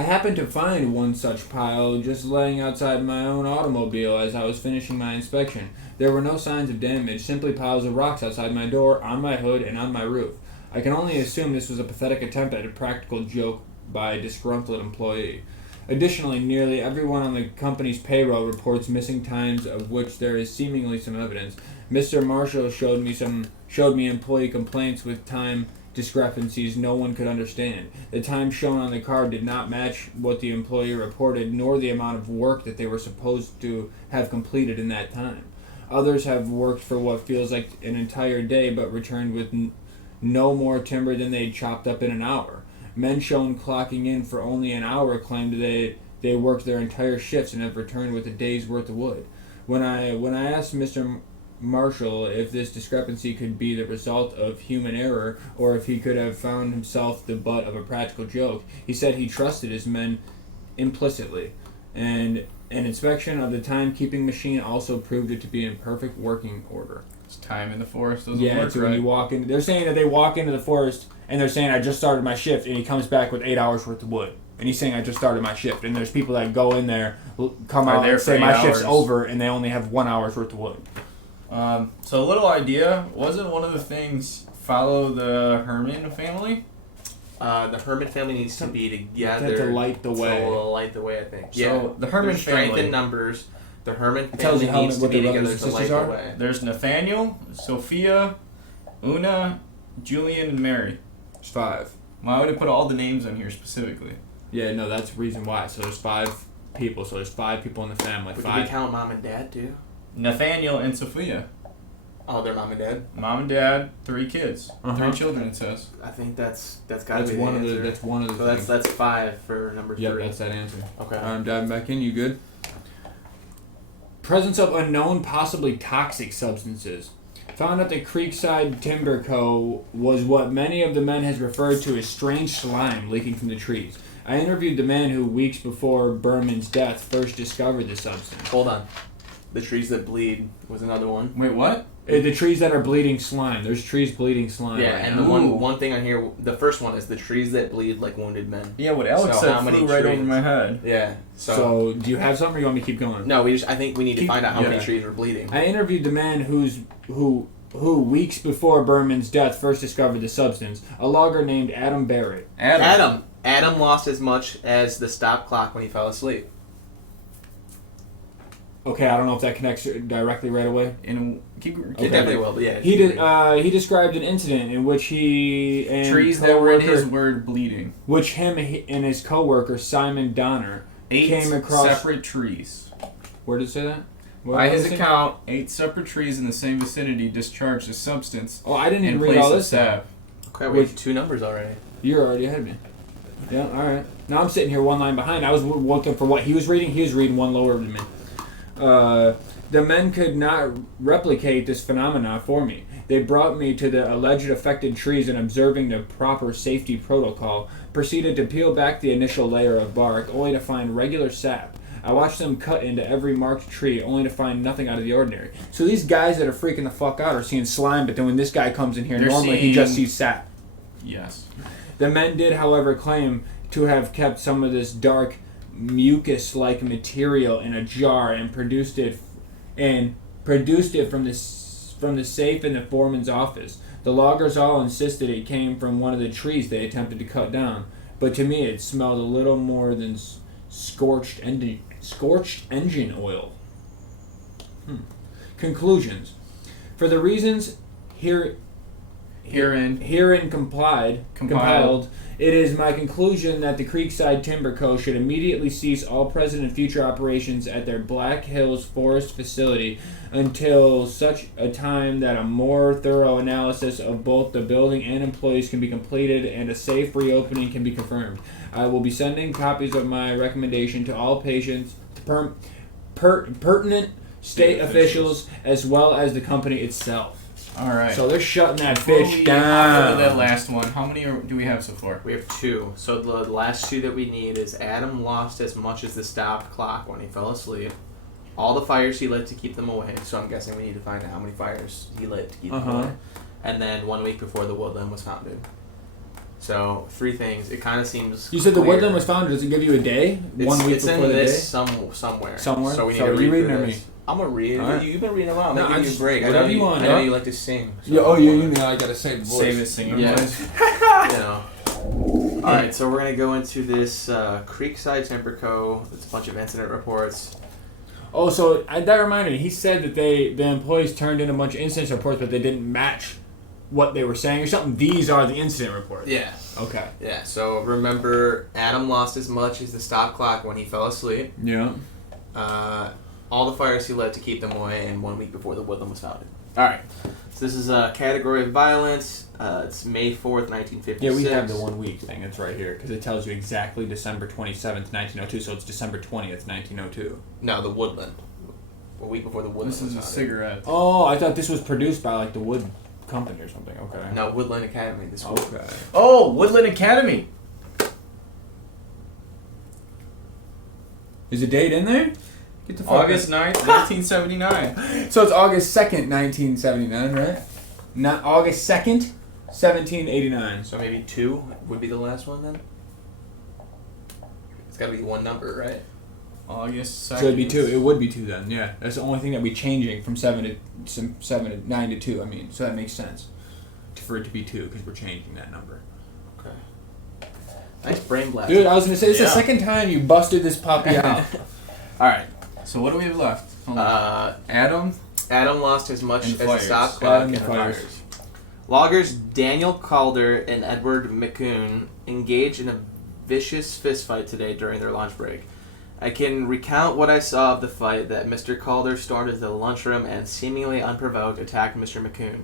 happened to find one such pile just laying outside my own automobile as I was finishing my inspection. There were no signs of damage, simply piles of rocks outside my door, on my hood, and on my roof. I can only assume this was a pathetic attempt at a practical joke by a disgruntled employee. Additionally, nearly everyone on the company's payroll reports missing times of which there is seemingly some evidence. Mr. Marshall showed me employee complaints with time discrepancies no one could understand. The time shown on the card did not match what the employee reported, nor the amount of work that they were supposed to have completed in that time. Others have worked for what feels like an entire day, but returned with no more timber than they'd chopped up in an hour. Men shown clocking in for only an hour claimed they worked their entire shifts and have returned with a day's worth of wood. When I asked Mr. Marshall if this discrepancy could be the result of human error or if he could have found himself the butt of a practical joke, he said he trusted his men implicitly, and an inspection of the timekeeping machine also proved it to be in perfect working order. It's time in the forest doesn't Yeah, work so right. when you walk in, they're saying that they walk into the forest and they're saying I just started my shift, and he comes back with 8 hours worth of wood. And he's saying I just started my shift, and there's people that go in there, come out and say my shift's over, and they only have 1 hour's worth of wood. So a little idea, wasn't one of the things follow the Herman family? The Herman family needs to be together To light the way. To light the way, I think. So the Herman There's strength family. in numbers. The Herman tells you family needs to what be their brothers together and to light sisters the are? way. There's Nathaniel, Sophia, Una, Julian, and Mary. There's 5. Why would I put all the names on here specifically? Yeah, no, that's the reason why. So there's 5 people. So there's 5 people in the family. But 5. do we count mom and dad too? Nathaniel and Sophia. Oh, they're mom and dad? Mom and dad, 3 kids. Uh-huh. 3 children, it says. I think that's gotta That's be one the of answer. the. That's one of the. So things. that's 5 for number 3. Yep, that's that answer. Okay. I'm diving back in. You good? Presence of unknown, possibly toxic substances. Found at the Creekside Timber Co. was what many of the men has referred to as strange slime leaking from the trees. I interviewed the man who, weeks before Berman's death, first discovered the substance. Hold on. The trees that bleed was another one. Wait, what? The trees that are bleeding slime. There's trees bleeding slime. Yeah, right and now. the one thing on here, the first one is the trees that bleed like wounded men. Yeah, what Alex So said how many flew right trees? over my head. Yeah. So, do you have something or you want me to keep going? No, I think we need to find out how many trees were bleeding. I interviewed the man who weeks before Berman's death first discovered the substance, a logger named Adam Barrett. Adam lost as much as the stop clock when he fell asleep. Okay, I don't know if that connects directly right away. And It definitely will, but yeah. He described an incident in which he and trees that were in his coworker- word bleeding. which him and his coworker Simon Donner 8 came across. separate trees. Where did it say that? By his account, 8 separate trees in the same vicinity discharged a substance. Oh, I didn't in even read place all of this stuff. sap. Okay, we have 2 numbers already. You're already ahead of me. Yeah, all right. Now I'm sitting here one line behind. I was looking for what he was reading. He was reading one lower than me. The men could not replicate this phenomena for me. They brought me to the alleged affected trees and, observing the proper safety protocol, proceeded to peel back the initial layer of bark, only to find regular sap. I watched them cut into every marked tree, only to find nothing out of the ordinary. So these guys that are freaking the fuck out are seeing slime, but then when this guy comes in here, normally he just sees sap. Yes. The men did, however, claim to have kept some of this dark mucus-like material in a jar and produced it from the safe in the foreman's office. The loggers all insisted it came from one of the trees they attempted to cut down, but to me it smelled a little more than scorched engine oil. Conclusions. For the reasons herein compiled, it is my conclusion that the Creekside Timber Co. should immediately cease all present and future operations at their Black Hills Forest facility until such a time that a more thorough analysis of both the building and employees can be completed and a safe reopening can be confirmed. I will be sending copies of my recommendation to all patients, pertinent state officials, as well as the company itself. All right. So they're shutting that Before bitch we down. hop into that last one, how many do we have so far? We have 2. So the last 2 that we need is Adam lost as much as the stopped clock when he fell asleep. All the fires he lit to keep them away. So I'm guessing we need to find out how many fires he lit to keep them away. And then 1 week before the woodland was founded. So 3 things. It kind of seems. You said the clear. woodland was founded. Does it give you a day? It's, 1 week it's before in the this day? somewhere. Somewhere? So we need So to you read reading through or this. me? I'm gonna read it. All right. You've been reading a while. I'm No, gonna I give you a just- break. whatever you want, I know huh? you like to sing. So you know I gotta say the voice. Save it, singing Yeah. voice. You know. Alright, so we're going to go into this Creekside Timber Co. It's a bunch of incident reports. Oh, so that reminded me. He said that the employees turned in a bunch of incident reports, but they didn't match what they were saying or something. These are the incident reports. Yeah. Okay. Yeah, so remember, Adam lost as much as the stop clock when he fell asleep. Yeah. All the fires he lit to keep them away, and 1 week before the woodland was founded. Alright, so this is a category of violence. It's May 4th, 1956. Yeah, we have the 1 week thing. It's right here because it tells you exactly December 27th, 1902. So it's December 20th, 1902. No, the woodland. A week before the woodland This was is a founded. cigarette. Oh, I thought this was produced by like the wood company or something. Okay. No, Woodland Academy. This was. Okay. Oh, Woodland Academy. Is the date in there? Get the fuck August 9th, 1979. So it's August 2nd, 1979, right? Not August 2nd, 1789. So maybe 2 would be the last one then? It's got to be one number, right? August 2nd. So it'd be 2. It would be 2 then. Yeah, that's the only thing that'd be changing from 9 to 2. I mean, so that makes sense for it to be 2 because we're changing that number. Okay. Nice brain blast. Dude, I was gonna say it's the Yeah. second time you busted this puppy out. Alright, so what do we have left? Hold on. Adam? Adam lost as much And as the fires. stop clock And and the fires. fires. Loggers Daniel Calder and Edward McCoon engaged in a vicious fistfight today during their lunch break. I can recount what I saw of the fight: that Mr. Calder stormed into the lunchroom and, seemingly unprovoked, attacked Mr. McCoon.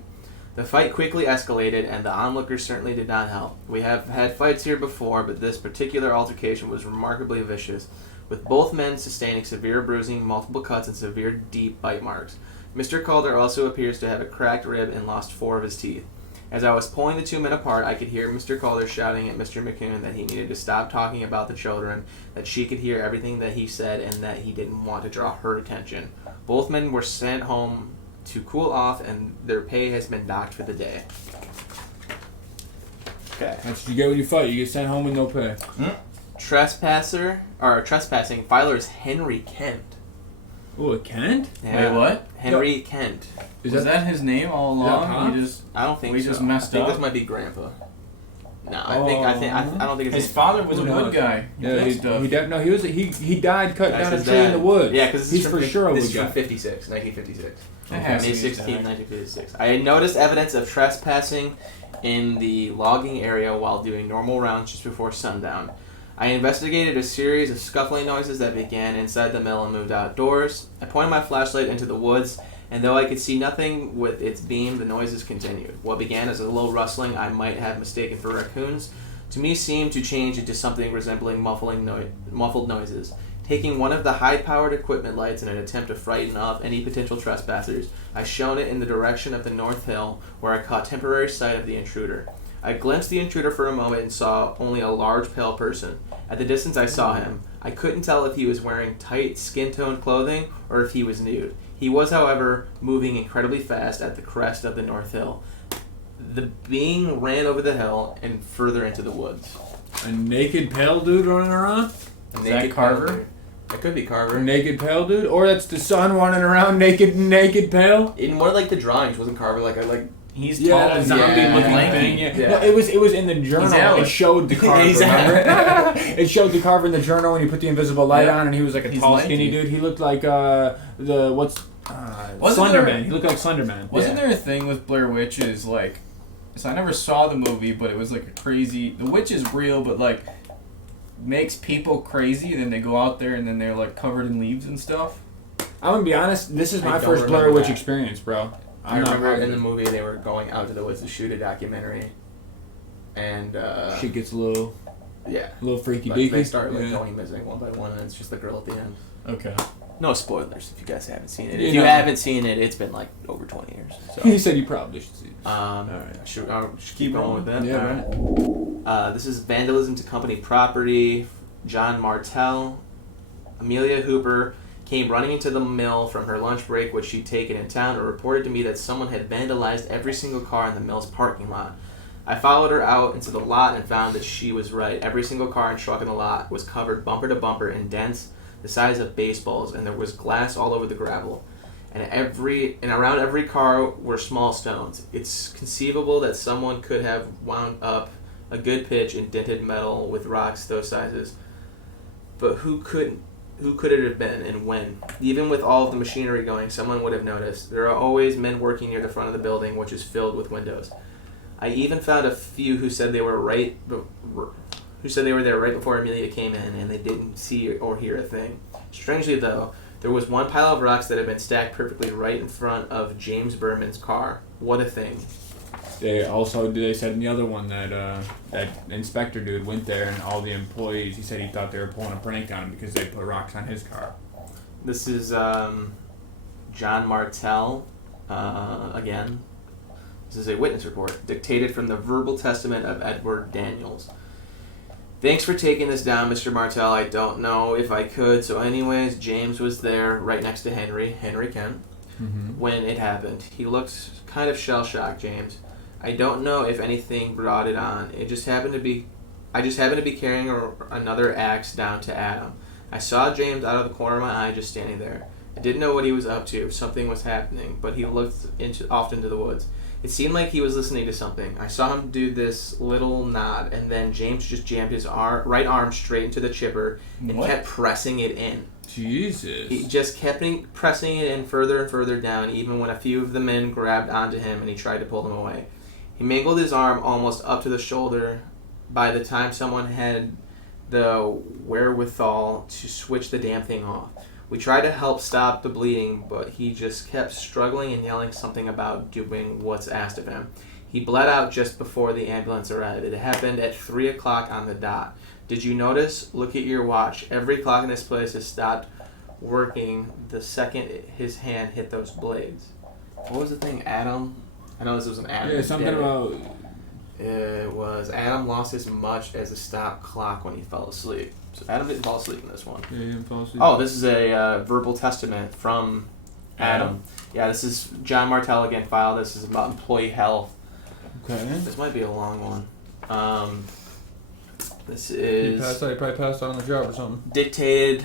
The fight quickly escalated, and the onlookers certainly did not help. We have had fights here before, but this particular altercation was remarkably vicious, with both men sustaining severe bruising, multiple cuts, and severe deep bite marks. Mr. Calder also appears to have a cracked rib and lost 4 of his teeth. As I was pulling the 2 men apart, I could hear Mr. Calder shouting at Mr. McCoon that he needed to stop talking about the children, that she could hear everything that he said, and that he didn't want to draw her attention. Both men were sent home to cool off, and their pay has been docked for the day. Okay. That's what you get when you fight. You get sent home with no pay. Trespassing. Filer is Henry Kent. Oh, it can't? Wait, what? Henry Kent. Was that his name all along? Pops? You just I don't think We so. just messed I think up? this might be Grandpa. No, I don't think it's his father was a Who wood knows? guy. Yeah, he died cutting That's down a his tree in dad. the woods. Yeah, because he's for sure a this wood is from guy. 1956. That has to May be his 16th, dad. 1956. I had noticed evidence of trespassing in the logging area while doing normal rounds just before sundown. I investigated a series of scuffling noises that began inside the mill and moved outdoors. I pointed my flashlight into the woods, and though I could see nothing with its beam, the noises continued. What began as a low rustling I might have mistaken for raccoons, to me seemed to change into something resembling muffled noises. Taking one of the high-powered equipment lights in an attempt to frighten off any potential trespassers, I shone it in the direction of the North Hill, where I caught temporary sight of the intruder. I glimpsed the intruder for a moment and saw only a large, pale person. At the distance I saw him. I couldn't tell if he was wearing tight, skin-toned clothing or if he was nude. He was, however, moving incredibly fast at the crest of the North Hill. The being ran over the hill and further into the woods. A naked pale dude running around? A Is that Carver? It could be Carver. Naked pale dude? Or that's the sun running around naked pale? In more like the drawings, wasn't Carver like a He's tall and zombie zombie-looking looking thing. thing. Yeah. Yeah. No, it was in the journal. Alex. It showed the Carver. He's Remember? It showed the Carver in the journal when you put the invisible light on, and he was like a He's tall, lanky. skinny dude. He looked like Wasn't Slenderman. there- He looked like Slenderman. Wasn't there a thing with Blair Witch is like, so I never saw the movie, but it was like a crazy, the witch is real, but like, makes people crazy, and then they go out there and then they're like covered in leaves and stuff. I'm gonna be honest. This is I my don't first Blair remember Witch that. experience, bro. I remember in the movie they were going out to the woods to shoot a documentary, and Shit gets a little freaky like, deaky. they start like Yeah. going missing one by one, and it's just the girl at the end. Okay. No spoilers if you guys haven't seen it. You If you know. haven't seen it, it's been like over 20 years. He So, said you probably should see. alright, should keep Keep going with that. Yeah, Alright. This is vandalism to company property. John Martell, Amelia Hooper came running into the mill from her lunch break, which she'd taken in town, and reported to me that someone had vandalized every single car in the mill's parking lot. I followed her out into the lot and found that she was right. Every single car and truck in the lot was covered bumper to bumper in dents the size of baseballs, and there was glass all over the gravel. And around every car were small stones. It's conceivable that someone could have wound up a good pitch in dented metal with rocks those sizes. But who could it have been and when? Even with all of the machinery going, someone would have noticed. There are always men working near the front of the building, which is filled with windows. I even found a few who said they were there right before Amelia came in, and they didn't see or hear a thing. Strangely, though, there was one pile of rocks that had been stacked perfectly right in front of James Berman's car. What a thing! They said in the other one that that inspector dude went there, and all the employees, he said he thought they were pulling a prank on him because they put rocks on his car. This is John Martell again. This is a witness report dictated from the verbal testament of Edward Daniels. Thanks for taking this down, Mr. Martell. I don't know if I could. So anyways, James was there right next to Henry Kent, when it happened. He looked kind of shell-shocked, James. I don't know if anything brought it on. I just happened to be carrying another axe down to Adam. I saw James out of the corner of my eye just standing there. I didn't know what he was up to. Something was happening, but he looked off into the woods. It seemed like he was listening to something. I saw him do this little nod, and then James just jammed his right arm straight into the chipper and kept pressing it in. Jesus. He just kept pressing it in further and further down, even when a few of the men grabbed onto him and he tried to pull them away. He mangled his arm almost up to the shoulder. By the time someone had the wherewithal to switch the damn thing off. We tried to help stop the bleeding, but he just kept struggling and yelling something about doing what's asked of him. He bled out just before the ambulance arrived. It happened at 3 o'clock on the dot. Did you notice? Look at your watch. Every clock in this place has stopped working the second his hand hit those blades. What was the thing? Adam? I know this was an Adam. Yeah, something about... It was Adam lost as much as a stop clock when he fell asleep. So Adam didn't fall asleep in this one. Yeah, he didn't fall asleep. Oh, this is a verbal testament from Adam. Yeah, this is John Martell again filed. This is about employee health. Okay. This might be a long one. This is He probably passed out on the job or something. dictated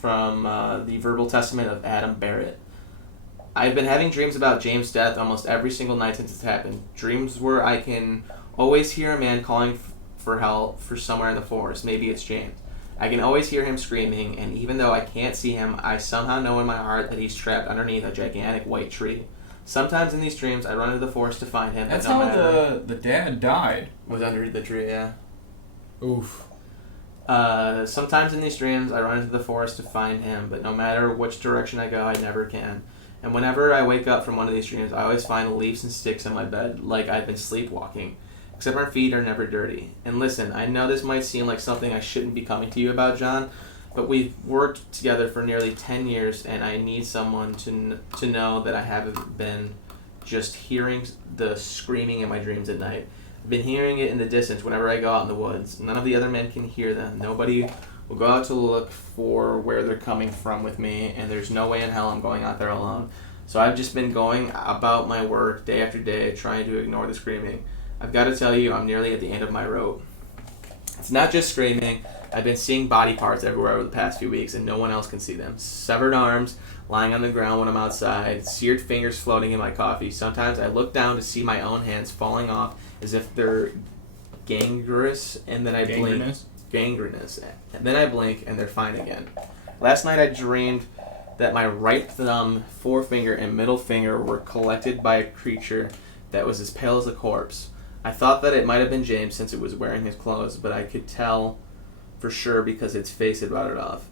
from the verbal testament of Adam Barrett. I've been having dreams about James' death almost every single night since it's happened. Dreams where I can always hear a man calling for help for somewhere in the forest. Maybe it's James. I can always hear him screaming, and even though I can't see him, I somehow know in my heart that he's trapped underneath a gigantic white tree. Sometimes in these dreams, I run into the forest to find him. That's but no how matter, the dad died. was underneath the tree, yeah. Oof. Sometimes in these dreams, I run into the forest to find him, but no matter which direction I go, I never can. And whenever I wake up from one of these dreams, I always find leaves and sticks in my bed, like I've been sleepwalking. Except my feet are never dirty. And listen, I know this might seem like something I shouldn't be coming to you about, John, but we've worked together for nearly 10 years, and I need someone to know that I haven't been just hearing the screaming in my dreams at night. I've been hearing it in the distance whenever I go out in the woods. None of the other men can hear them. Nobody will go out to look for where they're coming from with me, and there's no way in hell I'm going out there alone. So I've just been going about my work day after day, trying to ignore the screaming. I've got to tell you, I'm nearly at the end of my rope. It's not just screaming. I've been seeing body parts everywhere over the past few weeks, and no one else can see them. Severed arms lying on the ground when I'm outside, seared fingers floating in my coffee. Sometimes I look down to see my own hands falling off as if they're gangrenous, and then I blink. Gangrenous. And then I blink, and they're fine again. Last night I dreamed that my right thumb, forefinger, and middle finger were collected by a creature that was as pale as a corpse. I thought that it might have been James since it was wearing his clothes, but I could tell for sure because its face had rotted off.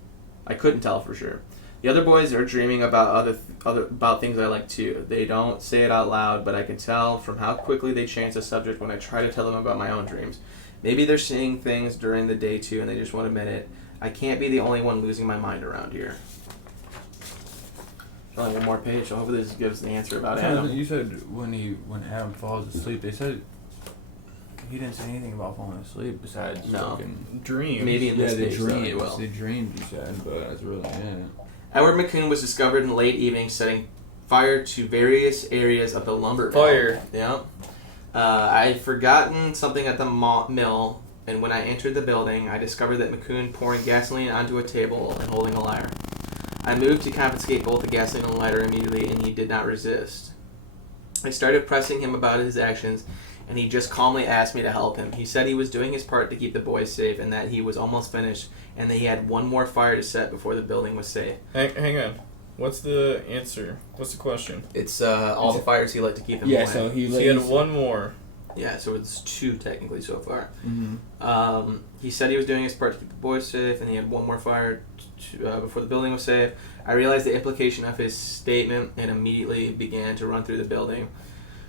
I couldn't tell for sure. The other boys are dreaming about about things I like too. They don't say it out loud, but I can tell from how quickly they change the subject when I try to tell them about my own dreams. Maybe they're seeing things during the day too, and they just won't admit it. I can't be the only one losing my mind around here. Only one more page, so hopefully this gives the answer about Adam. You said when Adam falls asleep, they said he didn't say anything about falling asleep besides fucking dreams. Maybe in this page, the dreams you said, but that's really it. Edward McCoon was discovered in the late evening setting fire to various areas of the lumber mill. Fire. Yeah. I'd forgotten something at the mill, and when I entered the building, I discovered that McCoon pouring gasoline onto a table and holding a lighter. I moved to confiscate both the gasoline and lighter immediately, and he did not resist. I started pressing him about his actions, and he just calmly asked me to help him. He said he was doing his part to keep the boys safe, and that he was almost finished, and that he had one more fire to set before the building was safe. Hang on. What's the answer? What's the question? It's all the fires he let to keep them away. So he had one more. Yeah, so it's 2 technically so far. Mm-hmm. He said he was doing his part to keep the boys safe, and he had one more fire before the building was safe. I realized the implication of his statement and immediately began to run through the building.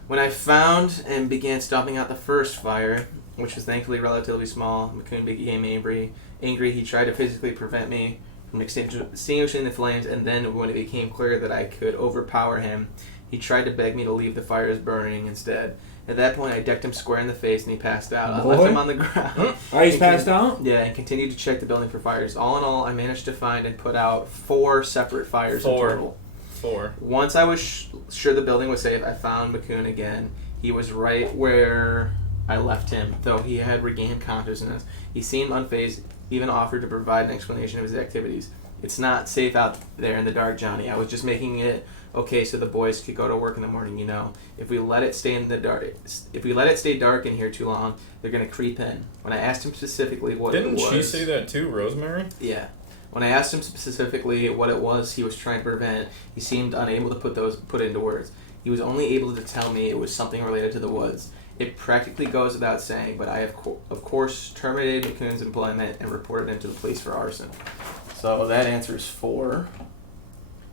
When I found and began stomping out the first fire, which was thankfully relatively small, McCoon became angry. He tried to physically prevent me from extinguishing the flames, and then when it became clear that I could overpower him, he tried to beg me to leave the fires burning instead. At that point, I decked him square in the face, and he passed out. I left him on the ground. He's passed out? Yeah, and continued to check the building for fires. All in all, I managed to find and put out 4 separate fires in total. 4. Once I was sure the building was safe, I found McCoon again. He was right where I left him, though he had regained consciousness. He seemed unfazed, even offered to provide an explanation of his activities. It's not safe out there in the dark, Johnny. I was just making it okay so the boys could go to work in the morning, you know. If we let it stay dark in here too long, they're going to creep in. When I asked him specifically what it was... Didn't she say that too, Rosemary? Yeah. When I asked him specifically what it was he was trying to prevent, he seemed unable to put it into words. He was only able to tell me it was something related to the woods. It practically goes without saying, but I have of course terminated McCoon's employment and reported him to the police for arson. So that answer is 4.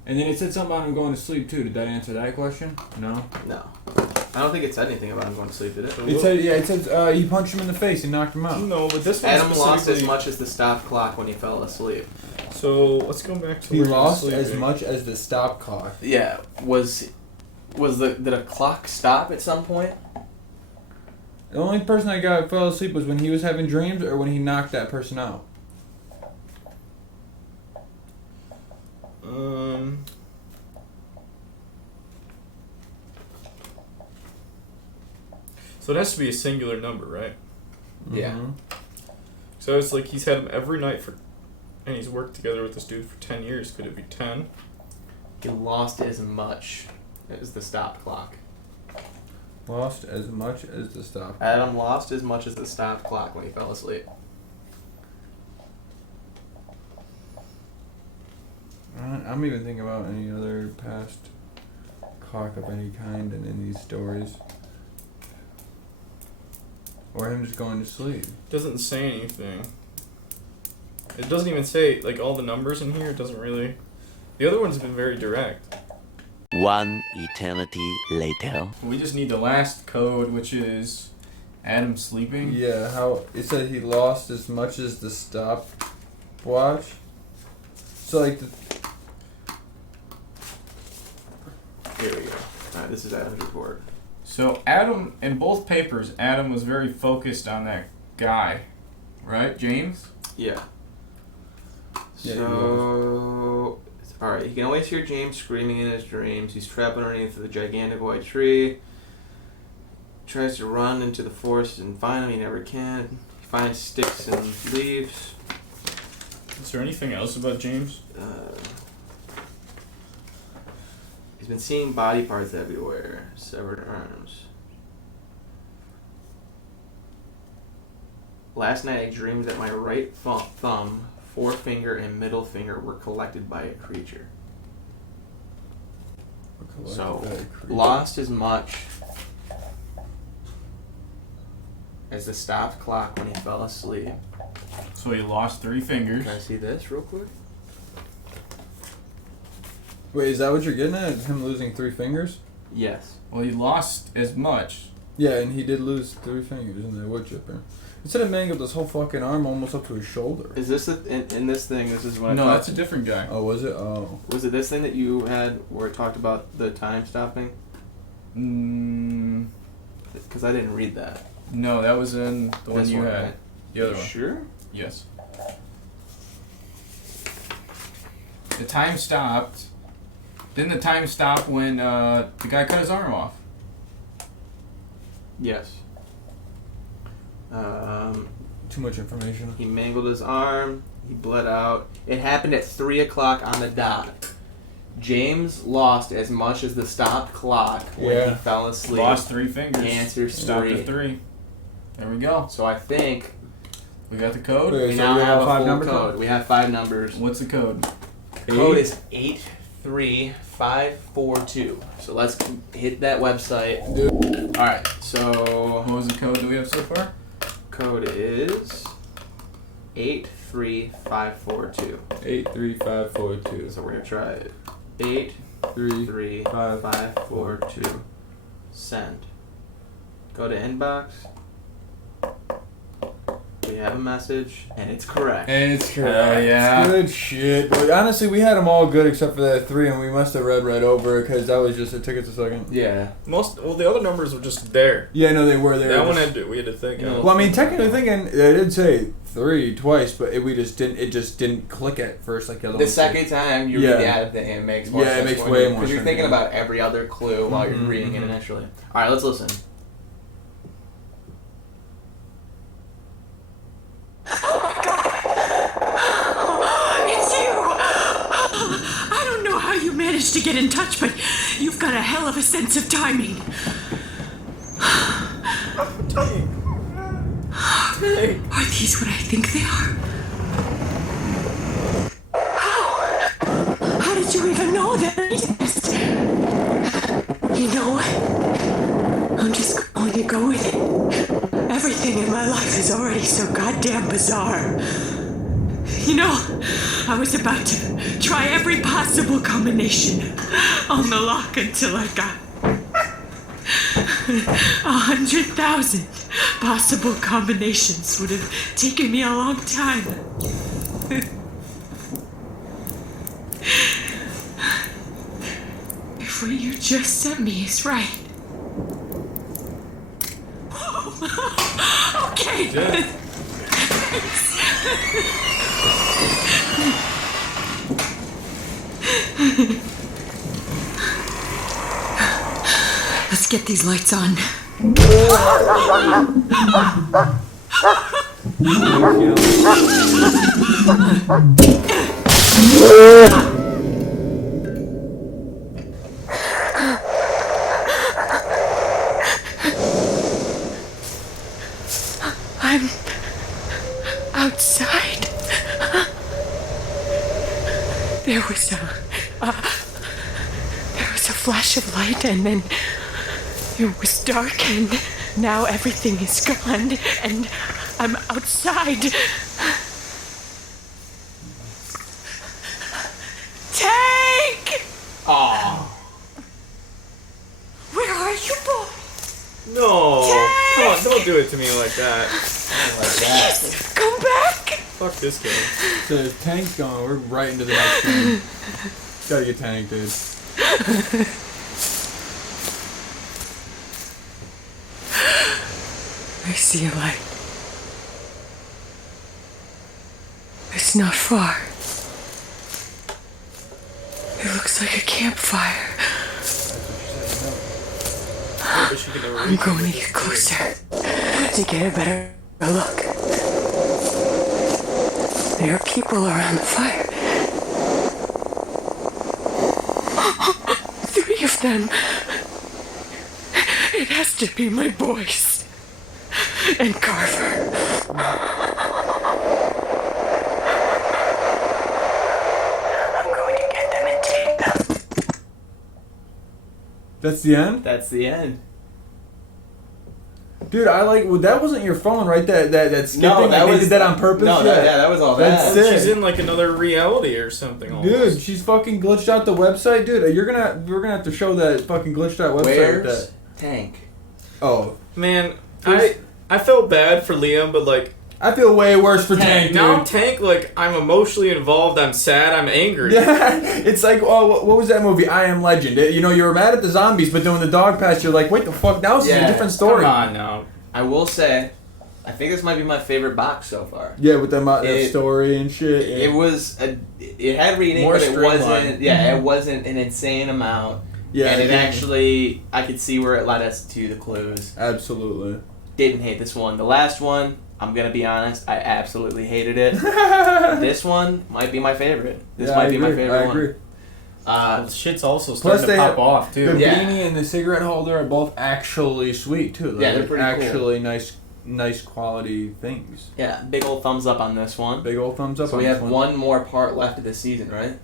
And then it said something about him going to sleep too. Did that answer that question? No? No. I don't think it said anything about him going to sleep, did it? It said he punched him in the face and knocked him out. No, but this one Adam lost as much as the stop clock when he fell asleep. So let's go back to he lost as much as the stop clock. Yeah. Did a clock stop at some point? The only person that fell asleep was when he was having dreams or when he knocked that person out. So it has to be a singular number, right? Yeah. Mm-hmm. So it's like he's had him every night and he's worked together with this dude for 10 years. Could it be 10? He lost as much as the stop clock. Lost as much as the stop clock. Adam lost as much as the stop clock when he fell asleep. I'm even thinking about any other past clock of any kind in any stories. Or him just going to sleep. It doesn't say anything. It doesn't even say, like, all the numbers in here. It doesn't really... The other one's been very direct. One eternity later. We just need the last code, which is Adam sleeping. Yeah, how it said he lost as much as the stopwatch. So like Here we go. Alright, this is Adam's report. So Adam, in both papers, Adam was very focused on that guy, right, James? Yeah. Yeah, So, alright, he can always hear James screaming in his dreams. He's trapped underneath the gigantic white tree. Tries to run into the forest and find him. He never can. He finds sticks and leaves. Is there anything else about James? He's been seeing body parts everywhere. Severed arms. Last night I dreamed that my right thumb, forefinger, and middle finger were collected by a creature. So, lost as much as the stopped clock when he fell asleep. So he lost 3 fingers. Can I see this real quick? Wait, is that what you're getting at? Is him losing 3 fingers? Yes. Well, he lost as much. Yeah, and he did lose 3 fingers in the wood chipper. Instead of mangled his whole fucking arm almost up to his shoulder. Is this in this thing? This is what No, I that's a different guy. Oh, was it? Oh. Was it this thing that you had where it talked about the time stopping? Because I didn't read that. No, that was in the one This you one, had. right? The other You one. Sure. Yes. The time stopped. Didn't the time stop when the guy cut his arm off? Yes. Too much information. He mangled his arm. He bled out. It happened at 3 o'clock on the dot. James lost as much as the stopped clock when he fell asleep. Lost 3 fingers. Answer's Stopped 3. at 3. There we go. So I think We got the code. Wait, we so now we have have a 5 full numbers? code. We have 5 numbers. What's the code? Code is 83542. So let's hit that website. Alright, so What was the code that we have so far? code is 83542. 83542. So we're gonna try it. 3 83542. Send. Go to inbox. We have a message, and it's correct. And it's correct. Yeah. Good shit. But honestly, we had them all good except for that 3, and we must have read right over it because that was just, it took us a second. Yeah. The other numbers were just there. Yeah, no, they were there. That one we had to think. You know, Well, I mean, technically thinking, they did say 3 twice, but it just didn't click at first like the other The ones second did. time you read the ad thing, it makes more sense. Yeah, it makes when way you- more Because you're sense, thinking yeah. about every other clue while you're reading it initially. Alright, let's listen. It's you! I don't know how you managed to get in touch, but you've got a hell of a sense of timing. Are these what I think they are? How did you even know that I exist? You know, I'm just going to go with it. Everything in my life is already so goddamn bizarre. You know, I was about to try every possible combination on the lock until I got 100,000 possible combinations. Would have taken me a long time. If what you just sent me is right. Okay. Let's get these lights on. I'm outside. There was a flash of light, and then it was dark, and now everything is gone, and I'm outside. Tank! Aww. Where are you, boy? No. Tank! Come on, don't do it to me like that. Please, come back! Fuck this game. The tank's going. We're right into the next game. Gotta get tank, dude. I see a light. It's not far. It looks like a campfire. I'm going to get closer to get a better look. There are people around the fire. 3 of them. It has to be my boys. And Carver. I'm going to get them and take them. That's the end? That's the end. Dude, well, that wasn't your phone, right? That skipping? No, that they was did that on purpose? No, that was all That's that. sick. She's in like another reality or something. Almost. Dude, she's fucking glitched out the website, dude. We're gonna have to show that fucking glitched out website. Where's with that. Tank? Oh, Man, I felt bad for Liam, but like I feel way worse for Tank, dude. now Tank, like I'm emotionally involved. I'm sad. I'm angry. Yeah, it's like, oh, what was that movie? I Am Legend. You know, you were mad at the zombies, but then when the dog passed, you're like, wait the fuck, now this is a different story. Come on now. I will say, I think this might be my favorite box so far. Yeah, with that story and shit. Yeah. It had reading, More but it wasn't. streamlined. Yeah, it wasn't an insane amount. Yeah, and it actually, I could see where it led us to the clues. Absolutely. Didn't hate this one. The last one, I'm gonna be honest, I absolutely hated it. This one might be my favorite. My favorite I one. agree. Well, shit's also starting to pop off too. The Yeah. beanie and the cigarette holder are both actually sweet too. Yeah, they're pretty cool. actually nice quality things. Yeah, big old thumbs up on this one. Big old thumbs up. So on we this have one more part left of this season, right?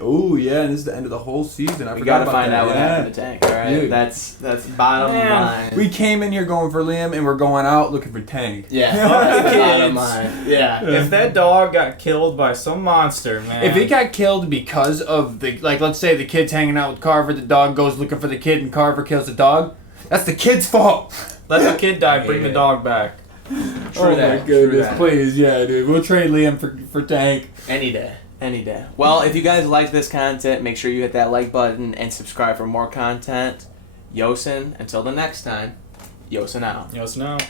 Oh yeah, and this is the end of the whole season. I We forgot gotta about find that. out what happened to Tank. All right, Dude. that's bottom line. We came in here going for Liam, and we're going out looking for Tank. Yeah, Fuck the bottom kids. line. Yeah. If that dog got killed by some monster, man. If it got killed because of let's say the kid's hanging out with Carver, the dog goes looking for the kid, and Carver kills the dog, that's the kid's fault. let the kid die, bring the dog back. Oh that, my true goodness, that. please, yeah, dude. We'll trade Liam for Tank. Any day. Any day. Well, if you guys like this content, make sure you hit that like button and subscribe for more content. Yooosin, until the next time, Yooosin out. Yooosin out.